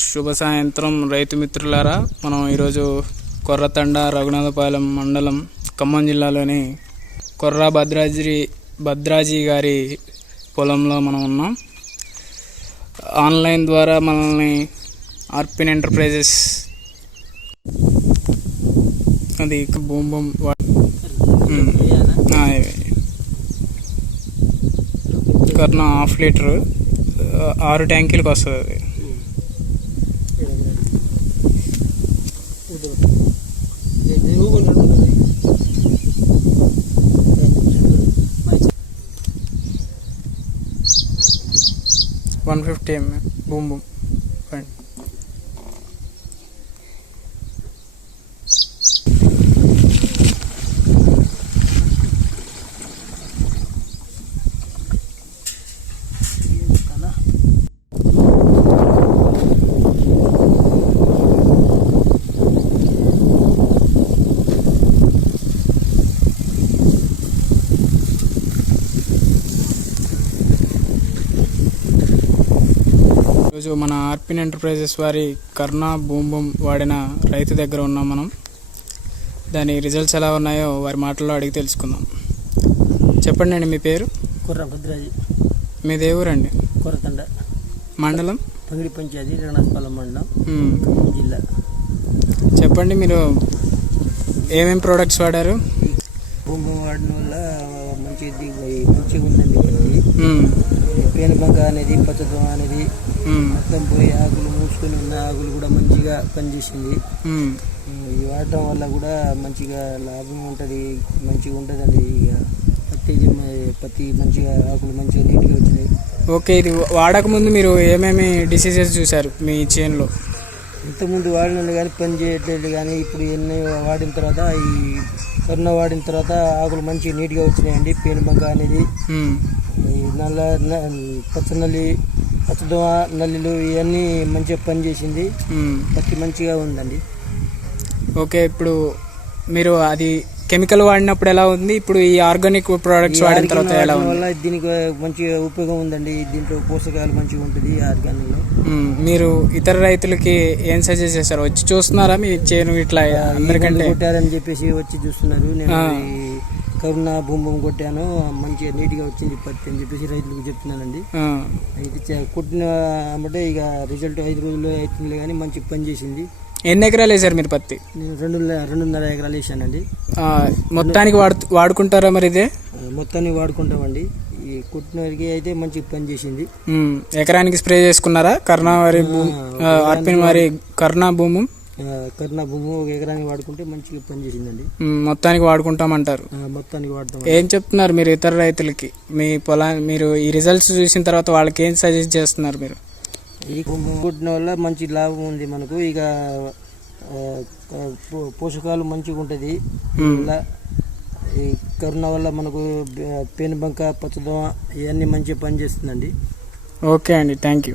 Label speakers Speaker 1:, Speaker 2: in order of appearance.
Speaker 1: శుభ సాయంత్రం రైతు మిత్రులారా మనం ఈరోజు కొర్రతండ రఘునాథపాలెం మండలం ఖమ్మం జిల్లాలోని కొర్ర భద్రాజీ భద్రాజీ గారి పొలంలో మనం ఉన్నాం. ఆన్లైన్ ద్వారా మనల్ని ఆర్పిన్ ఎంటర్ప్రైజెస్ అది బూమ్ బూమ్. కర్ణ హాఫ్ లీటర్ ఆరు ట్యాంకీలకు వస్తుంది అది. One fifty M M boom boom point ఈరోజు మన ఆర్పిన్ ఎంటర్ప్రైజెస్ వారి కర్ణ బూమ్ బూమ్ వాడిన రైతు దగ్గర ఉన్నాం మనం. దాని రిజల్ట్స్ ఎలా ఉన్నాయో వారి మాటల్లో అడిగి తెలుసుకుందాం. చెప్పండి అండి మీ పేరు?
Speaker 2: కుర్ర భద్రాజి
Speaker 1: మీది ఏ ఊరండి
Speaker 2: కొరతండ
Speaker 1: మండలం?
Speaker 2: పంగిడి పంచాయతీ రణాస్పాలెం మండలం
Speaker 1: మ్మ్.
Speaker 2: జిల్లా.
Speaker 1: చెప్పండి మీరు ఏమేమి ప్రోడక్ట్స్ వాడారు?
Speaker 2: వాడడం వల్ల మంచి మంచిగా ఉందండి. పేనుబంక అనేది పచ్చదం అనేది. మొత్తం పోయి ఆకులు మూసుకొని ఉన్న ఆకులు కూడా మంచిగా పనిచేసింది. ఇది వాడటం వల్ల కూడా మంచిగా లాభం ఉంటుంది మంచిగా ఉంటుందండి ఇక పత్తి పత్తి మంచిగా ఆకులు మంచిగా నీట్గా వచ్చినాయి
Speaker 1: ఓకే ఇది వాడకముందు మీరు ఏమేమి డిసీజెస్ చూశారు మీ చేనులో
Speaker 2: ఇంతకుముందు వాడినాను కానీ పని చేయట్లేదు కానీ ఇప్పుడు ఎన్ని వాడిన తర్వాత ఈ కరుణ వాడిన తర్వాత ఆకులు మంచి నీట్గా వచ్చినాయండి. పేనుబంక అనేది. నల్ల పచ్చ నల్లి పచ్చదోమ నల్లిలు ఇవన్నీ మంచిగా పనిచేసింది. పత్తి మంచిగా ఉందండి.
Speaker 1: ఓకే ఇప్పుడు మీరు అది కెమికల్ వాడినప్పుడు ఎలా ఉంది? ఇప్పుడు ఈ ఆర్గానిక్ ప్రోడక్ట్స్ వాడిన తర్వాత ఎలా ఉంది?
Speaker 2: దీనికి మంచిగా ఉపయోగం ఉందండి. దీంట్లో పోషకాలు మంచిగా ఉంటుంది ఆర్గానిక్లో.
Speaker 1: మీరు ఇతర రైతులకి ఏం సజెస్ట్ చేస్తారు? వచ్చి చూస్తున్నారా మీ చేను ఇట్లా అందరికంటే?
Speaker 2: కొట్టారని చెప్పేసి వచ్చి చూస్తున్నారు. నేను భూమి భూమి కొట్టాను మంచిగా నీట్గా వచ్చింది పత్తి అని చెప్పేసి రైతులకు చెప్తున్నానండి. చ- కొట్టిన అంటే ఇక రిజల్ట్ ఐదు రోజుల్లో అవుతుంది కానీ మంచి పని చేసింది.
Speaker 1: ఎన్ని ఎకరాలు వేసారు మీరు పత్తి?
Speaker 2: నేను రెండు రెండున్నర ఎకరాలు వేసానండి
Speaker 1: మొత్తానికి వాడు వాడుకుంటారా మరి ఇదే?
Speaker 2: ఆ, మొత్తాన్ని వాడుకుంటామండి. ఈ కొట్టిన వరకు అయితే మంచి పని చేసింది.
Speaker 1: ఎకరానికి స్ప్రే చేసుకున్నారా? కర్ణా వారి భూమి ఆర్పిన్ వారి కర్ణా భూము?
Speaker 2: కరుణ భూమి ఒక ఎకరానికి వాడుకుంటే మంచిగా పని చేసిందండి.
Speaker 1: మొత్తానికి వాడుకుంటామంటారు.
Speaker 2: మొత్తానికి వాడతాం
Speaker 1: ఏం చెప్తున్నారు మీరు ఇతర రైతులకి? మీ పొలా మీరు ఈ రిజల్ట్స్ చూసిన తర్వాత వాళ్ళకి ఏం సజెస్ట్ చేస్తున్నారు మీరు?
Speaker 2: ఇది కొట్టిన వల్ల మంచి లాభం ఉంది మనకు. ఇక పోషకాలు మంచిగా ఉంటుంది ఇలా ఈ కరోనా వల్ల మనకు పేనుబంక పచ్చదోమ ఇవన్నీ మంచిగా పనిచేస్తుందండి.
Speaker 1: ఓకే అండి థ్యాంక్ యూ.